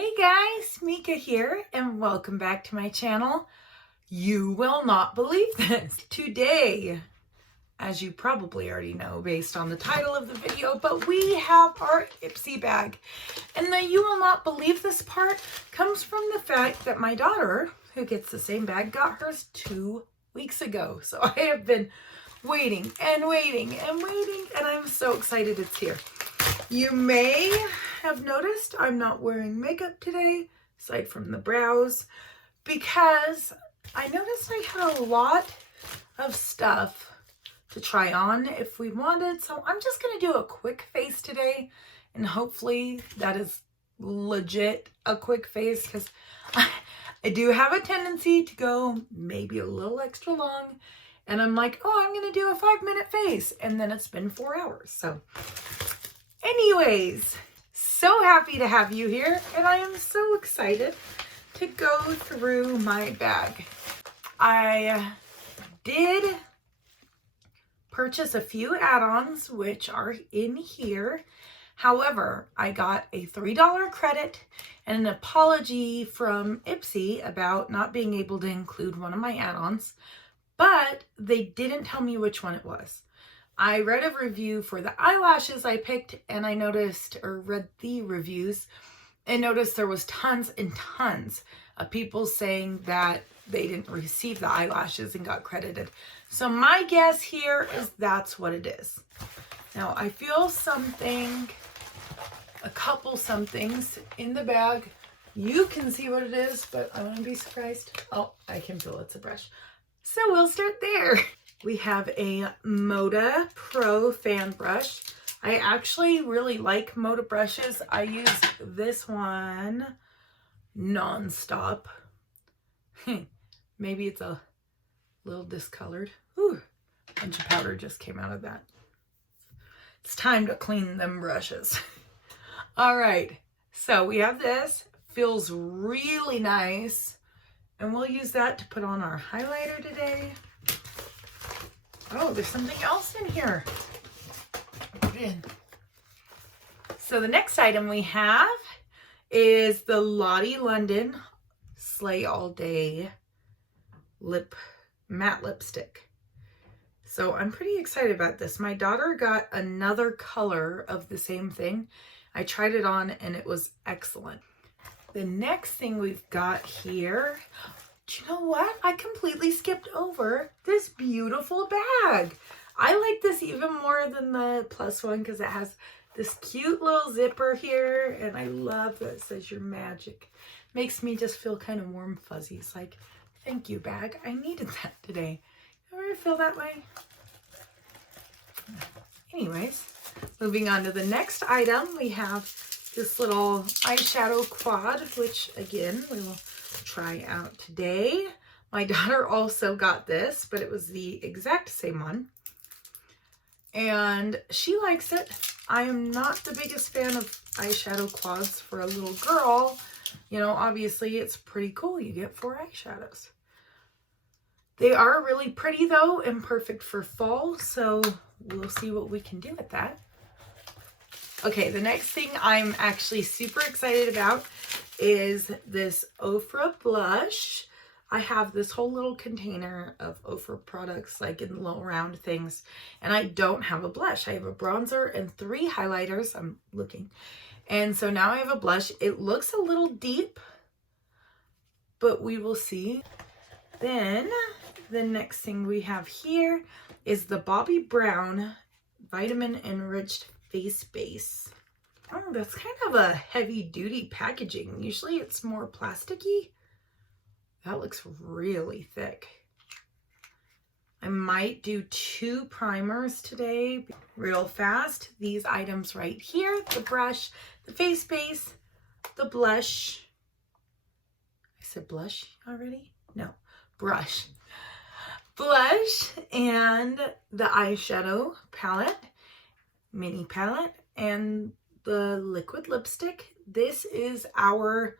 Hey guys, Mika here, and welcome back to my channel. You will not believe this. Today, as you probably already know based on the title of the video, but we have our IPSY bag. And the you will not believe this part comes from the fact that my daughter, who gets the same bag, got hers 2 weeks ago. So I have been waiting and waiting and waiting, and I'm so excited it's here. You may have noticed I'm not wearing makeup today, aside from the brows, because I noticed I had a lot of stuff to try on if we wanted. So I'm just going to do a quick face today, and hopefully that is legit a quick face, because I do have a tendency to go maybe a little extra long, and I'm like, oh, I'm going to do a 5-minute face, and then it's been 4 hours. So anyways, so happy to have you here, and I am so excited to go through my bag. I did purchase a few add-ons, which are in here. However, I got a $3 credit and an apology from IPSY about not being able to include one of my add-ons, but they didn't tell me which one it was. I read a review for the eyelashes I picked, and I noticed, or read the reviews, and noticed there was tons and tons of people saying that they didn't receive the eyelashes and got credited. So my guess here is that's what it is. Now I feel something, a couple somethings in the bag. You can see what it is, but I wouldn't be surprised. Oh, I can feel it's a brush. So we'll start there. We have a Moda Pro fan brush. I actually really like Moda brushes. I use this one non-stop. Maybe it's a little discolored. Ooh, a bunch of powder just came out of that. It's time to clean them brushes. All right, so we have this. Feels really nice. And we'll use that to put on our highlighter today. Oh, there's something else in here. Put it in. So the next item we have is the Lottie London Slay All Day matte lipstick. So I'm pretty excited about this. My daughter got another color of the same thing. I tried it on and it was excellent. The next thing we've got here, do you know what? I completely skipped over this beautiful bag. I like this even more than the plus one because it has this cute little zipper here, and I love that it says "Your Magic." Makes me just feel kind of warm fuzzies, like, thank you, bag. I needed that today. Ever feel that way? Anyways, moving on to the next item, we have this little eyeshadow quad, which again, we will try out today. My daughter also got this, but it was the exact same one. And she likes it. I am not the biggest fan of eyeshadow quads for a little girl. You know, obviously it's pretty cool. You get 4 eyeshadows. They are really pretty though and perfect for fall. So we'll see what we can do with that. Okay, the next thing I'm actually super excited about is this Ofra blush. I have this whole little container of Ofra products, like in little round things, and I don't have a blush. I have a bronzer and 3 highlighters. I'm looking. And so now I have a blush. It looks a little deep, but we will see. Then the next thing we have here is the Bobbi Brown Vitamin Enriched Face Base. Oh, that's kind of a heavy duty packaging. Usually it's more plasticky. That looks really thick. I might do 2 primers today real fast. These items right here, the brush, the face base, the blush. I said blush already? No, brush. Blush and the eyeshadow palette, mini palette, and the liquid lipstick. This is our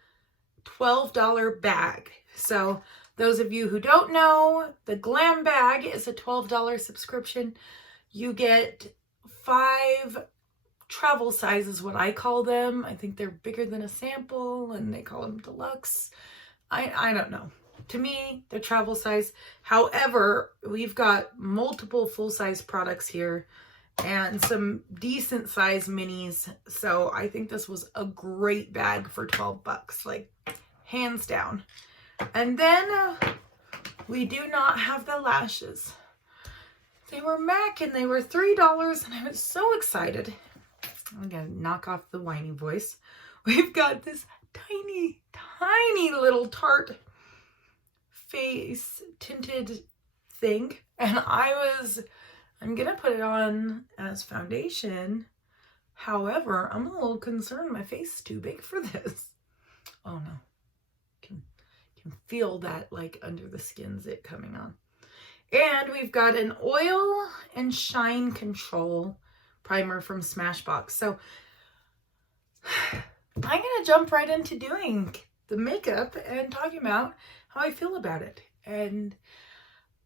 $12 bag. So those of you who don't know, the Glam Bag is a $12 subscription. You get 5 travel size is what I call them. I think they're bigger than a sample and they call them deluxe. I don't know. To me, they're travel size. However, we've got multiple full-size products here and some decent size minis. So I think this was a great bag for 12 bucks, like hands down. And then we do not have the lashes. They were MAC and they were $3 and I was so excited. I'm gonna knock off the whiny voice. We've got this tiny, tiny little Tarte face tinted thing. And I'm gonna put it on as foundation. However, I'm a little concerned my face is too big for this. Oh no. Can feel that like under the skin zit coming on. And we've got an oil and shine control primer from Smashbox. So I'm going to jump right into doing the makeup and talking about how I feel about it. And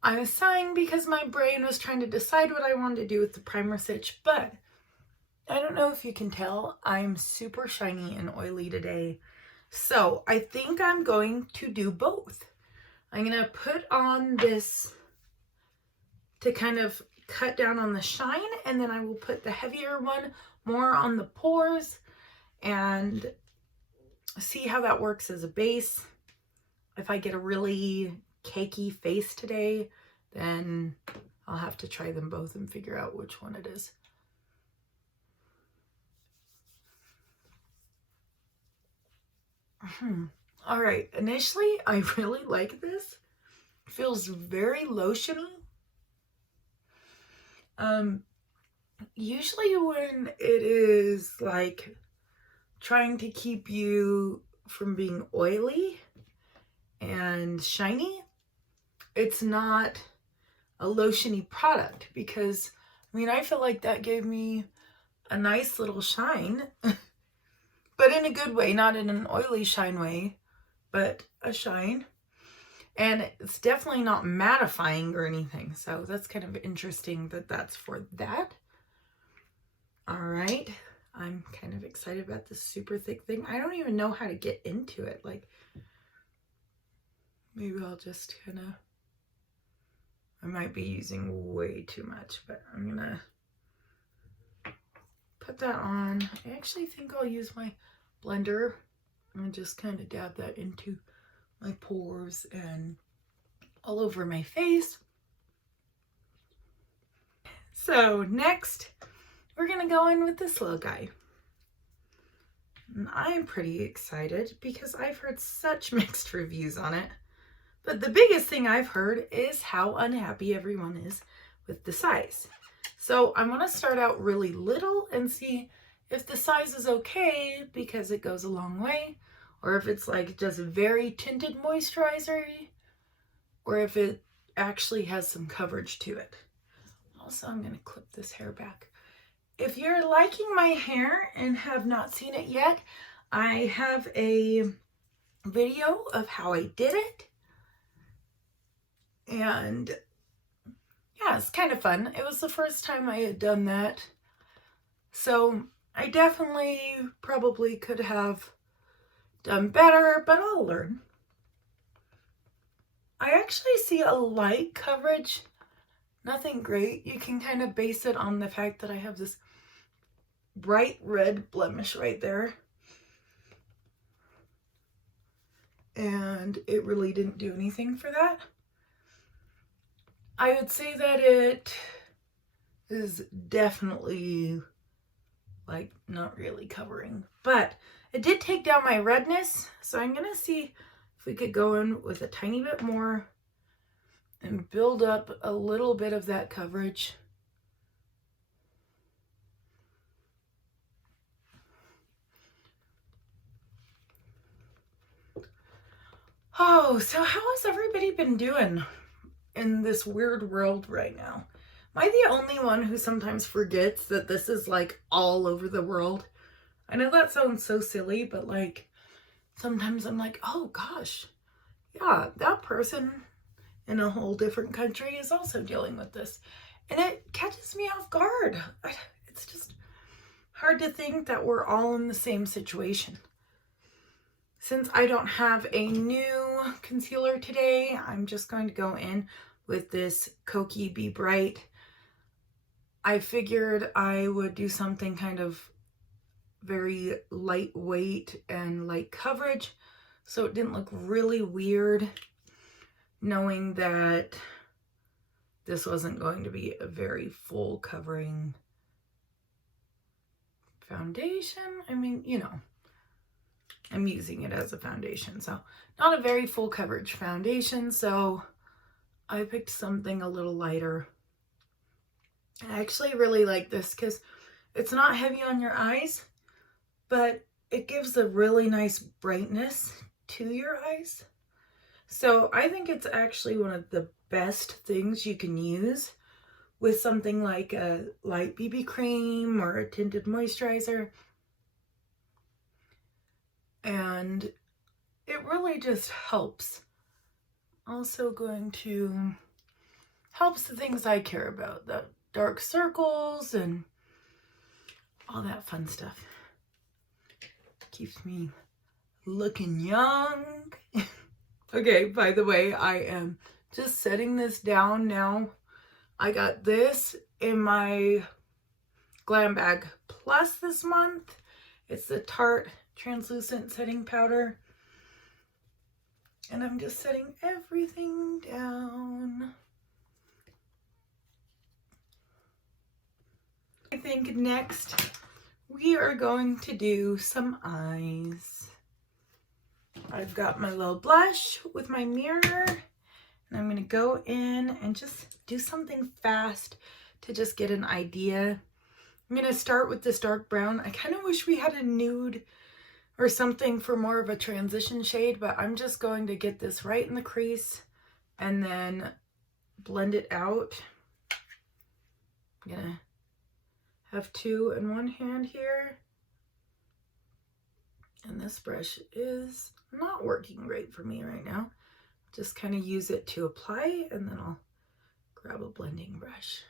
I was sighing because my brain was trying to decide what I wanted to do with the primer stitch, but I don't know if you can tell, I'm super shiny and oily today. So I think I'm going to do both. I'm going to put on this to kind of cut down on the shine, and then I will put the heavier one more on the pores and see how that works as a base. If I get a really cakey face today, then I'll have to try them both and figure out which one it is. All right, initially I really like this. It feels very lotiony. Usually when it is like trying to keep you from being oily and shiny, it's not a lotiony product, because I mean, I feel like that gave me a nice little shine, but in a good way, not in an oily shine way, but a shine. And it's definitely not mattifying or anything. So that's kind of interesting that that's for that. All right. I'm kind of excited about this super thick thing. I don't even know how to get into it. Like, maybe I'll just kind of, I might be using way too much, but I'm going to put that on. I actually think I'll use my blender and just kind of dab that into my pores and all over my face. So next, we're gonna go in with this little guy. And I'm pretty excited because I've heard such mixed reviews on it. But the biggest thing I've heard is how unhappy everyone is with the size. So I'm gonna start out really little and see if the size is okay because it goes a long way, or if it's like just very tinted moisturizer, or if it actually has some coverage to it. Also, I'm gonna clip this hair back. If you're liking my hair and have not seen it yet, I have a video of how I did it. And yeah, it's kind of fun. It was the first time I had done that. So I definitely probably could have done better, but I'll learn. I actually see a light coverage, nothing great. You can kind of base it on the fact that I have this bright red blemish right there. And it really didn't do anything for that. I would say that it is definitely like not really covering, but it did take down my redness. So I'm gonna see if we could go in with a tiny bit more and build up a little bit of that coverage. Oh, so how has everybody been doing in this weird world right now? Am I the only one who sometimes forgets that this is like all over the world? I know that sounds so silly, but like sometimes I'm like, oh gosh, yeah, that person in a whole different country is also dealing with this. And it catches me off guard. It's just hard to think that we're all in the same situation. Since I don't have a new concealer today, I'm just going to go in with this Kokie Be Bright. I figured I would do something kind of very lightweight and light coverage, so it didn't look really weird, knowing that this wasn't going to be a very full covering foundation. I mean, you know, I'm using it as a foundation, so not a very full coverage foundation, so I picked something a little lighter. I actually really like this because it's not heavy on your eyes, but it gives a really nice brightness to your eyes. So I think it's actually one of the best things you can use with something like a light BB cream or a tinted moisturizer. And it really just helps. Also going to helps the things I care about, the dark circles and all that fun stuff. Keeps me looking young. Okay, by the way, I am just setting this down now. I got this in my Glam Bag Plus this month. It's the Tarte Translucent Setting Powder. And I'm just setting everything down. I think next we are going to do some eyes. I've got my little blush with my mirror, and I'm going to go in and just do something fast to just get an idea. I'm going to start with this dark brown. I kind of wish we had a nude or something for more of a transition shade, but I'm just going to get this right in the crease and then blend it out. I'm going to have two in one hand here, and this brush is not working great for me right now. Just kind of use it to apply, and then I'll grab a blending brush.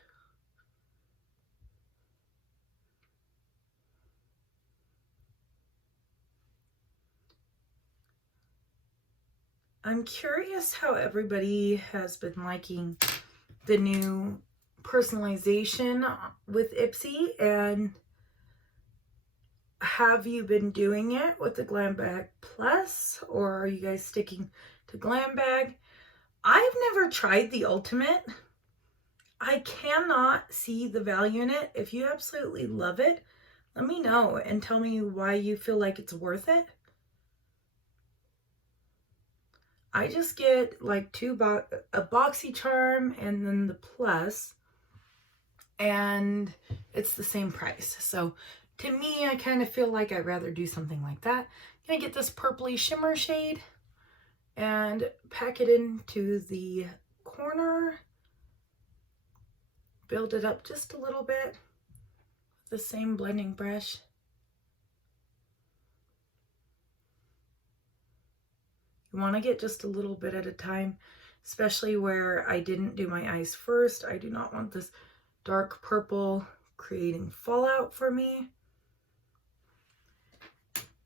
I'm curious how everybody has been liking the new personalization with IPSY, and have you been doing it with the Glam Bag Plus, or are you guys sticking to Glam Bag? I've never tried the Ultimate. I cannot see the value in it. If you absolutely love it, let me know and tell me why you feel like it's worth it. I just get like a BoxyCharm and then the Plus, and it's the same price. So to me, I kind of feel like I'd rather do something like that. I'm gonna get this purpley shimmer shade and pack it into the corner. Build it up just a little bit with the same blending brush. You want to get just a little bit at a time, especially where I didn't do my eyes first. I do not want this dark purple creating fallout for me.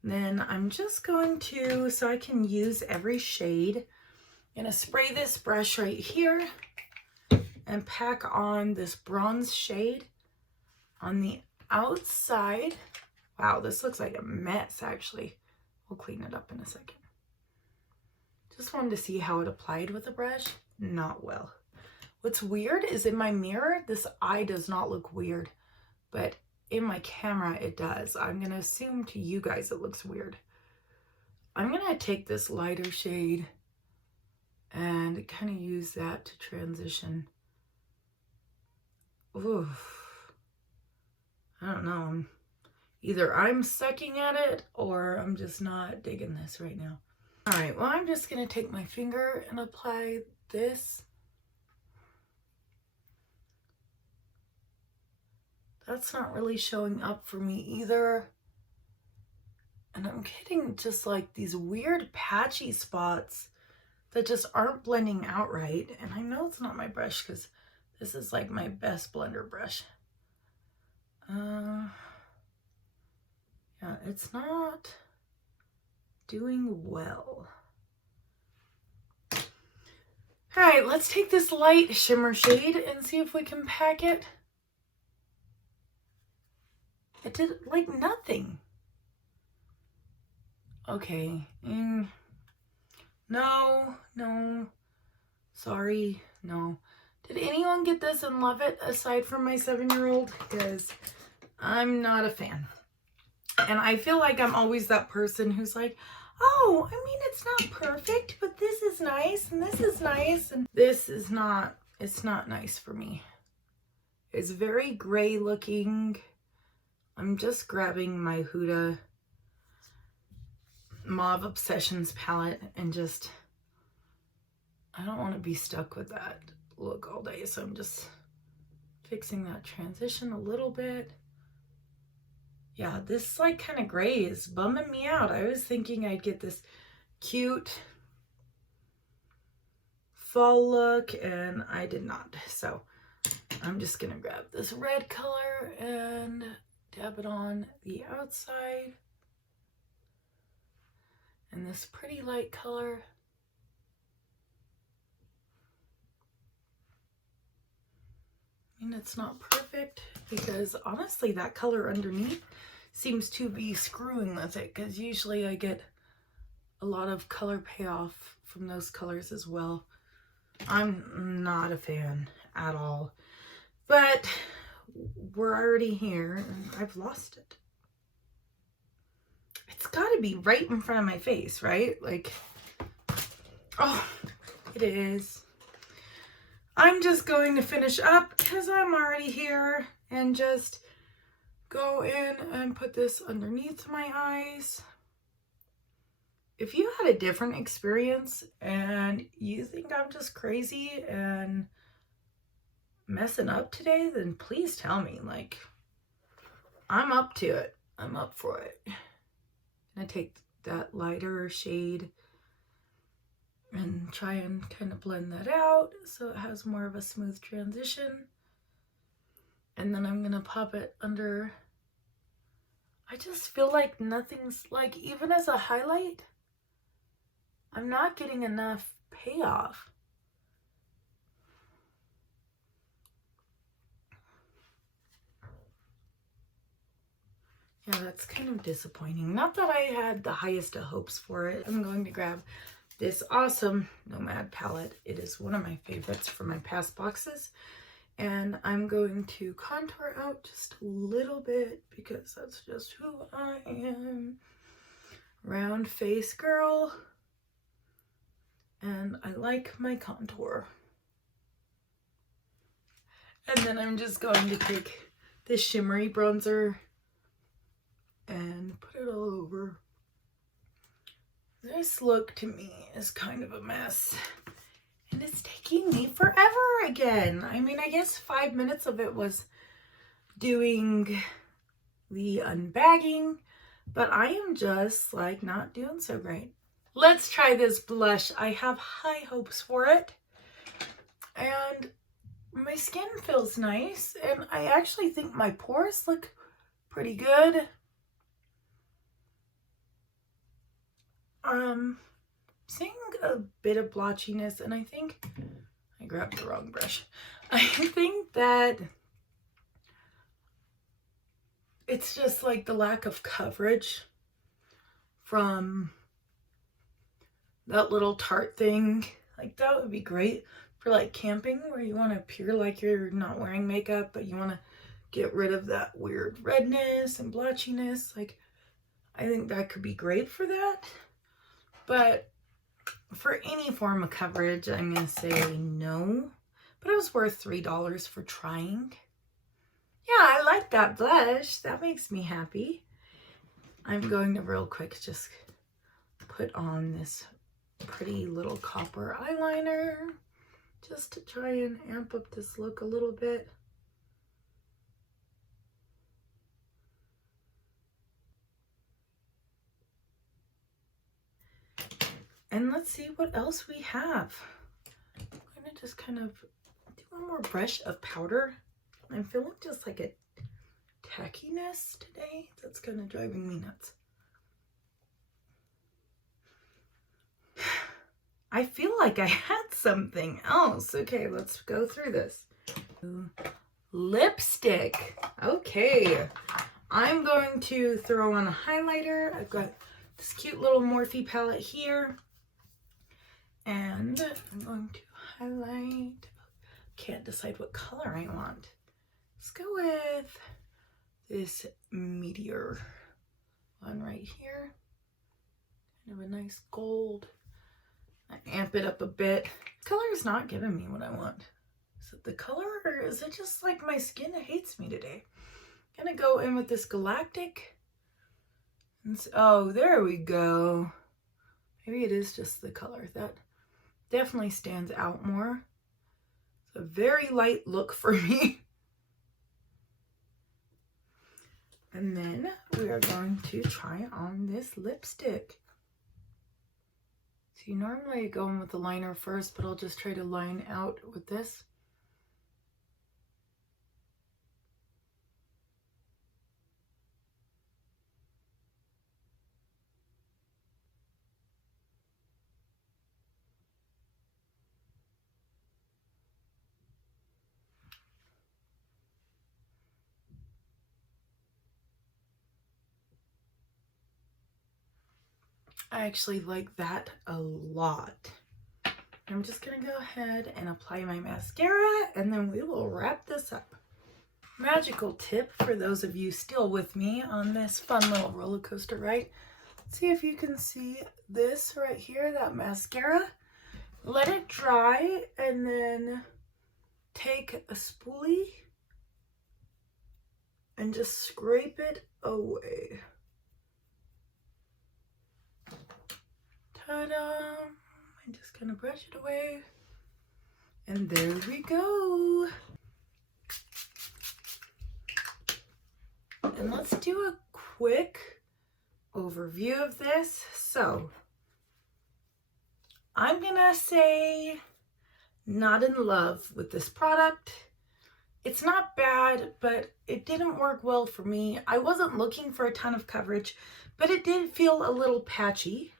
Then I'm just going to, so I can use every shade, I'm going to spray this brush right here and pack on this bronze shade on the outside. Wow, this looks like a mess actually. We'll clean it up in a second. Just wanted to see how it applied with the brush. Not well. What's weird is in my mirror, this eye does not look weird, but in my camera it does. I'm going to assume to you guys it looks weird. I'm going to take this lighter shade and kind of use that to transition. Ooh, I don't know. Either I'm sucking at it or I'm just not digging this right now. All right, well, I'm just going to take my finger and apply this. That's not really showing up for me either. And I'm getting just like these weird patchy spots that just aren't blending out right. And I know it's not my brush because this is like my best blender brush. Yeah, it's not doing well. All right, let's take this light shimmer shade and see if we can pack it. It did like nothing. Okay. No. Sorry, no. Did anyone get this and love it aside from my 7-year-old? Because I'm not a fan. And I feel like I'm always that person who's like, oh, I mean, it's not perfect, but this is nice and this is nice. And this is not, it's not nice for me. It's very gray looking. I'm just grabbing my Huda Mauve Obsessions palette and just, I don't want to be stuck with that look all day. So I'm just fixing that transition a little bit. Yeah, this like kind of gray is bumming me out. I was thinking I'd get this cute fall look and I did not. So I'm just gonna grab this red color and dab it on the outside. And this pretty light color. I mean, it's not perfect because honestly that color underneath seems to be screwing with it, because usually I get a lot of color payoff from those colors as well. I'm not a fan at all, but we're already here and I've lost it. It's got to be right in front of my face, right? Like, oh, it is. I'm just going to finish up because I'm already here and just go in and put this underneath my eyes. If you had a different experience and you think I'm just crazy and messing up today, then please tell me. Like, I'm up to it. I'm up for it. I'm gonna take that lighter shade and try and kind of blend that out so it has more of a smooth transition. And then I'm gonna pop it under. I just feel like nothing's, like, even as a highlight, I'm not getting enough payoff. Yeah, that's kind of disappointing. Not that I had the highest of hopes for it. I'm going to grab this awesome Nomad palette. It is one of my favorites from my past boxes. And I'm going to contour out just a little bit because that's just who I am. Round face girl. And I like my contour. And then I'm just going to take this shimmery bronzer and put it all over. This look to me is kind of a mess. And it's taking me forever again. I mean, I guess 5 minutes of it was doing the unbagging, but I am just like not doing so great. Let's try this blush. I have high hopes for it. And my skin feels nice. And I actually think my pores look pretty good. Seeing a bit of blotchiness, and I think I grabbed the wrong brush. I think that it's just like the lack of coverage from that little Tarte thing. Like, that would be great for like camping, where you want to appear like you're not wearing makeup, but you want to get rid of that weird redness and blotchiness. Like, I think that could be great for that. But for any form of coverage, I'm going to say no. But it was worth $3 for trying. Yeah, I like that blush. That makes me happy. I'm going to real quick just put on this pretty little copper eyeliner just to try and amp up this look a little bit. And let's see what else we have. I'm going to just kind of do one more brush of powder. I'm feeling just like a tackiness today that's kind of driving me nuts. I feel like I had something else. Okay, let's go through this. Lipstick. Okay, I'm going to throw on a highlighter. I've got this cute little Morphe palette here. And I'm going to highlight. Can't decide what color I want. Let's go with this Meteor one right here. Kind of a nice gold. I amp it up a bit. This color is not giving me what I want. Is it the color or is it just like my skin hates me today? I'm gonna go in with this Galactic. And oh, there we go. Maybe it is just the color. That definitely stands out more. It's a very light look for me. And then we are going to try on this lipstick. So normally I go in with the liner first, but I'll just try to line out with this. I actually like that a lot. I'm just gonna go ahead and apply my mascara and then we will wrap this up. Magical tip for those of you still with me on this fun little roller coaster ride. See if you can see this right here, that mascara. Let it dry and then take a spoolie and just scrape it away. Ta-da! I'm just gonna brush it away. And there we go. And let's do a quick overview of this. So, I'm gonna say not in love with this product. It's not bad, but it didn't work well for me. I wasn't looking for a ton of coverage, but it did feel a little patchy.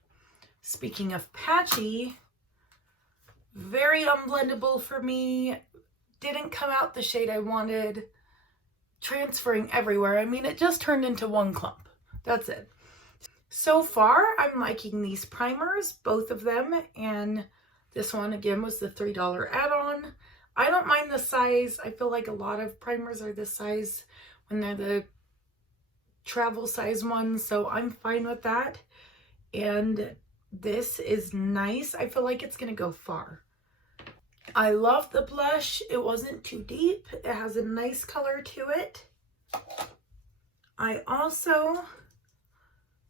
Speaking of patchy, very unblendable for me. Didn't come out the shade I wanted. Transferring everywhere. I mean, it just turned into one clump. That's it. So far, I'm liking these primers, both of them, and this one again was the $3 add-on. I don't mind the size. I feel like a lot of primers are this size when they're the travel size ones, so I'm fine with that. And this is nice. I feel like it's gonna go far. I love the blush. It wasn't too deep. It has a nice color to it. I also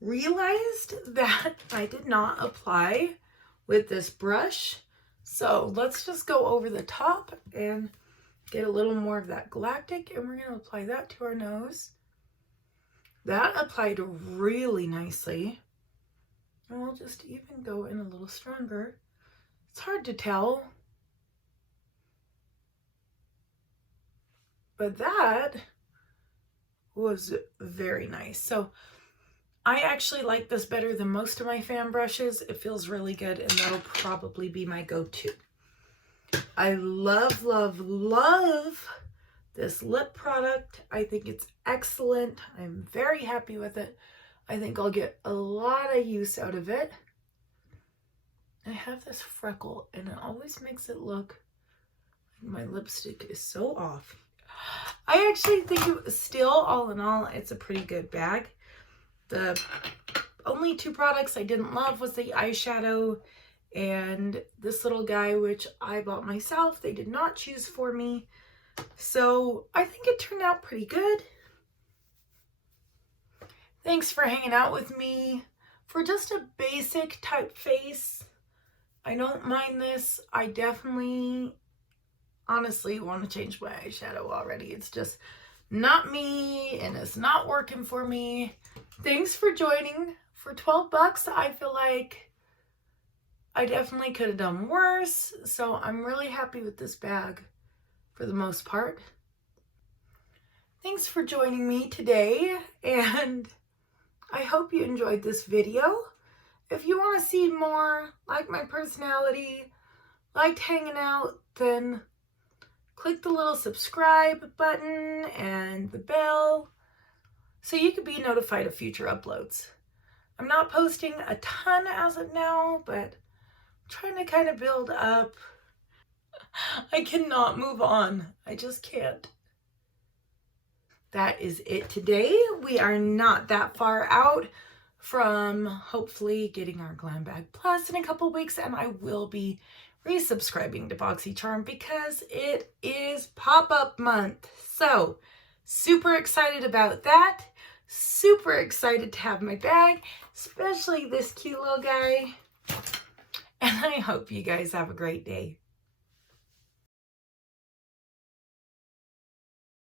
realized that I did not apply with this brush. So let's just go over the top and get a little more of that Galactic, and we're going to apply that to our nose. That applied really nicely. And we'll just even go in a little stronger. It's hard to tell, but that was very nice. So I actually like this better than most of my fan brushes. It feels really good, and that'll probably be my go-to. I love, love, love this lip product. I think it's excellent. I'm very happy with it. I think I'll get a lot of use out of it. I have this freckle, and it always makes it look like my lipstick is so off. I actually think it was still, all in all, it's a pretty good bag. The only two products I didn't love was the eyeshadow and this little guy, which I bought myself. They did not choose for me. So I think it turned out pretty good. Thanks for hanging out with me for just a basic typeface. I don't mind this. I definitely, honestly, want to change my eyeshadow already. It's just not me, and it's not working for me. Thanks for joining. For 12 bucks, I feel like I definitely could have done worse. So I'm really happy with this bag for the most part. Thanks for joining me today, and I hope you enjoyed this video. If you want to see more, like my personality, liked hanging out, then click the little subscribe button and the bell so you can be notified of future uploads. I'm not posting a ton as of now, but I'm trying to kind of build up. I cannot move on. I just can't. That is it today. We are not that far out from hopefully getting our Glam Bag Plus in a couple weeks, and I will be resubscribing to BoxyCharm because it is pop-up month. So super excited about that. Super excited to have my bag, especially this cute little guy. And I hope you guys have a great day.